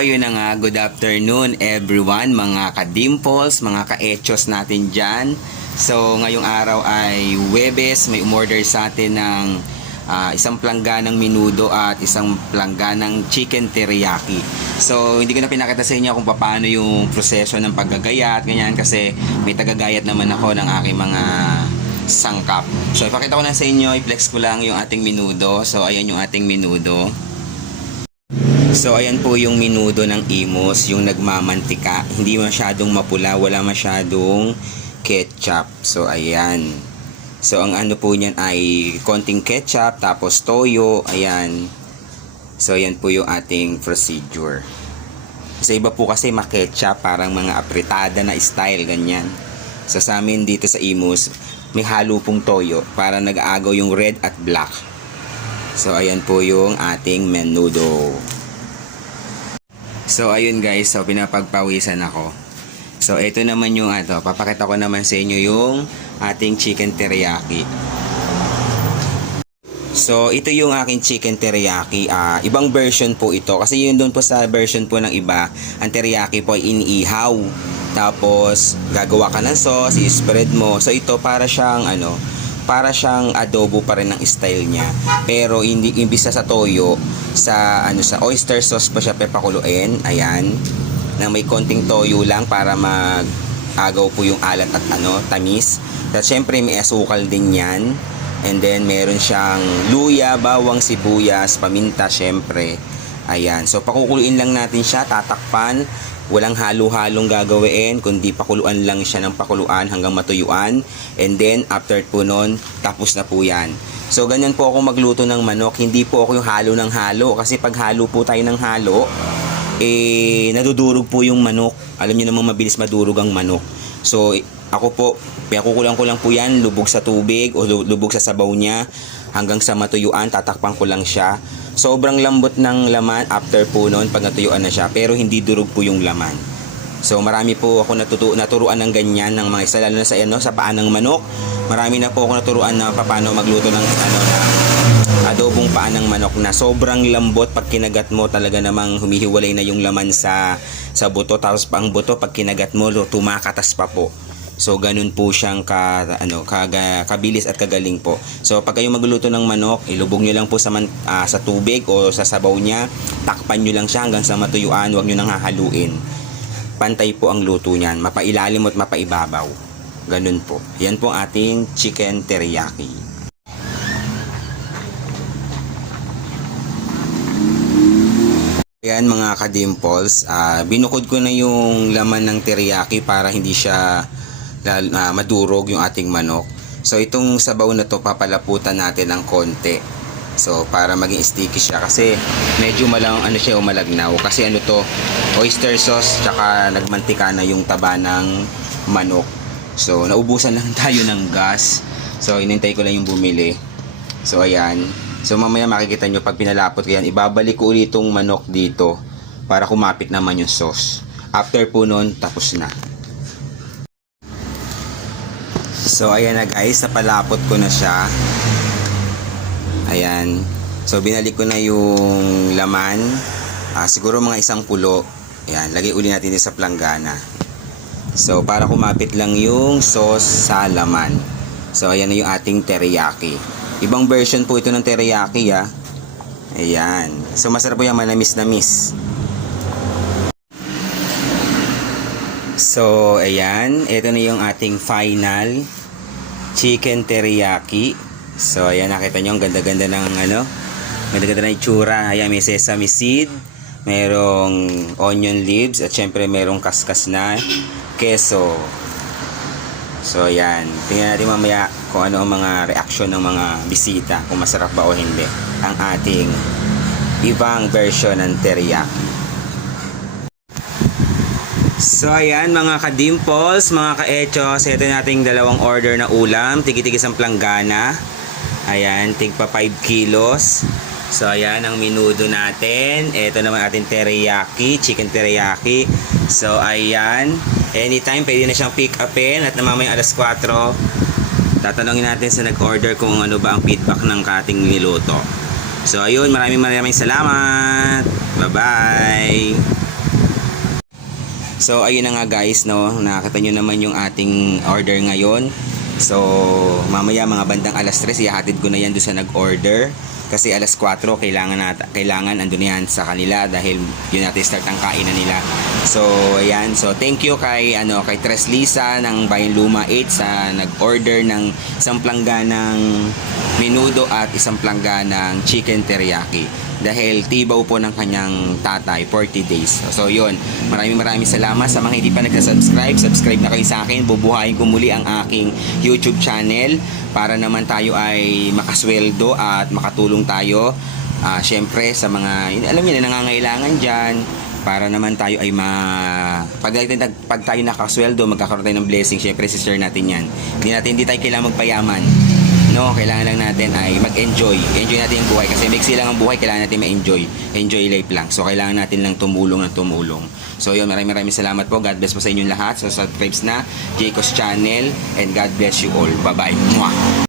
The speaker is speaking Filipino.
ayun na nga, good afternoon everyone, mga ka-dimples, mga ka-echos natin dyan. So, ngayong araw ay Huwebes, may umorder sa atin ng isang plangganang menudo at isang plangganang chicken teriyaki. So, hindi ko na pinakita sa inyo kung paano yung proseso ng paggagayat, ganyan, kasi may tagagayat naman ako ng aking mga sangkap. So, ipakita ko na sa inyo, i-flex ko lang yung ating menudo. So, ayan yung ating menudo. So, ayan po yung menudo ng Imus, yung nagmamantika. Hindi masyadong mapula, wala masyadong ketchup. So, ayan. So, ang ano po niyan ay konting ketchup, tapos toyo, ayan. So, ayan po yung ating procedure. Sa iba po kasi maketchup, parang mga apritada na style, ganyan. So, sa amin dito sa Imus, may halo pong toyo para nag-aagaw yung red at black. So, ayan po yung ating menudo. So, ayun guys, so pinapagpawisan ako. So, ito naman yung papakita ko naman sa inyo yung ating chicken teriyaki. So, ito yung aking chicken teriyaki. Ibang version po ito. Kasi yun doon po sa version po ng iba, ang teriyaki po ay iniihaw. Tapos, gagawa ka ng sauce, i-spread mo. So, ito para siyang para siyang adobo pa rin ng style niya. Pero hindi imbis sa toyo, sa oyster sauce pa siya pepakuluin. Ayan. Na may konting toyo lang para mag-agaw po yung alat at tamis. At syempre may asukal din 'yan. And then meron siyang luya, bawang, sibuyas, paminta syempre. Ayan. So pakukuluin lang natin siya, tatakpan. Walang halo-halong gagawin, kundi pakuluan lang siya ng pakuluan hanggang matuyuan. And then, after po nun, tapos na po yan. So, ganyan po ako magluto ng manok. Hindi po ako yung halo ng halo. Kasi pag halo po tayo ng halo, nadudurog po yung manok. Alam niyo namang mabilis madurog ang manok. So, ako po, kukulang ko lang po yan, lubog sa tubig o lubog sa sabaw niya. Hanggang sa matuyuan, tatakpan ko lang siya. Sobrang lambot ng laman after po noon pag natuyuan na siya, pero hindi durog po yung laman. So marami po ako naturuan ng ganyan ng mga isa, lalo na sa paan ng manok. Marami na po ako naturuan na paano magluto ng adobong paan ng manok na sobrang lambot. Pag kinagat mo talaga namang humihiwalay na yung laman sa buto, tapos ang buto pag kinagat mo tumakatas pa po. So ganun po siyang kabilis at kagaling po. So pag kayo magluluto ng manok, ilubog niyo lang po sa tubig o sa sabaw niya. Takpan niyo lang siya hanggang sa matuyuan, huwag niyo nang hahaluin. Pantay po ang luto niyan, mapailalim at mapaibabaw. Ganun po. Yan po ating chicken teriyaki. Ayan mga ka-dimples, binukod ko na yung laman ng teriyaki para hindi siya madurog yung ating manok. So itong sabaw na to papalaputan natin ng konti. So para maging sticky siya kasi medyo malagnaw kasi to oyster sauce tsaka nagmantika na yung taba ng manok. So naubusan lang tayo ng gas. So inintay ko lang yung bumili. So ayan. So mamaya makikita nyo pag pinalapot ko yan, ibabalik ko ulit itong manok dito para kumapit naman yung sauce. After po nun, tapos na. So ayan na guys, napalapot ko na siya. Ayan. So binalik ko na yung laman. Siguro mga isang kulo. Ayan, lagay uli natin sa planggana. So para kumapit lang yung sauce sa laman. So ayan na yung ating teriyaki. Ibang version po ito ng teriyaki Ayan. So masarap po yung manamis-namis. So ayan, ito na yung ating final chicken teriyaki. So ayan, nakita nyo ang ganda-ganda ng ganda-ganda na itsura. Ayan, may sesame seed, merong onion leaves, at syempre merong kaskas na keso. So ayan, tingnan natin mamaya kung ano ang mga reaction ng mga bisita, kung masarap ba o hindi ang ating ibang version ng teriyaki. So ayan mga ka-dimples, mga ka-echos, ito nating dalawang order na ulam, tigi-tigis ang planggana. Ayan, tigpa 5 kilos. So ayan ang menudo natin. Ito naman ating teriyaki, chicken teriyaki. So ayan, anytime pwede na siyang pick upin at mamaya alas 4 tatanungin natin sa nag-order kung ano ba ang feedback ng ating niluto. So ayun, maraming salamat. Bye bye. So ayun na nga guys, no, nakita nyo naman yung ating order ngayon. So mamaya mga bandang alas 3 ihahatid ko na yan doon sa nag-order. Kasi alas 4 kailangan andun yan sa kanila dahil yun natin start ang kainan nila. So ayan, so thank you kay Tres Lisa ng Bayan Luma 8 sa nag-order ng isang plangganang menudo at isang plangganang chicken teriyaki. Dahil tibaw po ng kanyang tatay 40 days. So yun, maraming salamat sa mga hindi pa nagka-subscribe. Subscribe na kayo sa akin. Bubuhayin ko muli ang aking YouTube channel para naman tayo ay makasweldo at makatulong tayo. Syempre sa mga, alam niyo na, nangangailangan dyan, para naman tayo ay pag tayo nakasweldo, magkakaroon tayo ng blessing. Syempre si share natin yan. Hindi tayo kailangan magpayaman. No, kailangan lang natin ay mag-enjoy. Enjoy natin yung buhay kasi mixi lang ang buhay, kailangan natin ma-enjoy. Enjoy life lang. So kailangan natin lang tumulong ng tumulong. So yun, maraming salamat po. God bless po sa inyong lahat. So subscribe na Jayco's channel and God bless you all. Bye-bye. Mwah!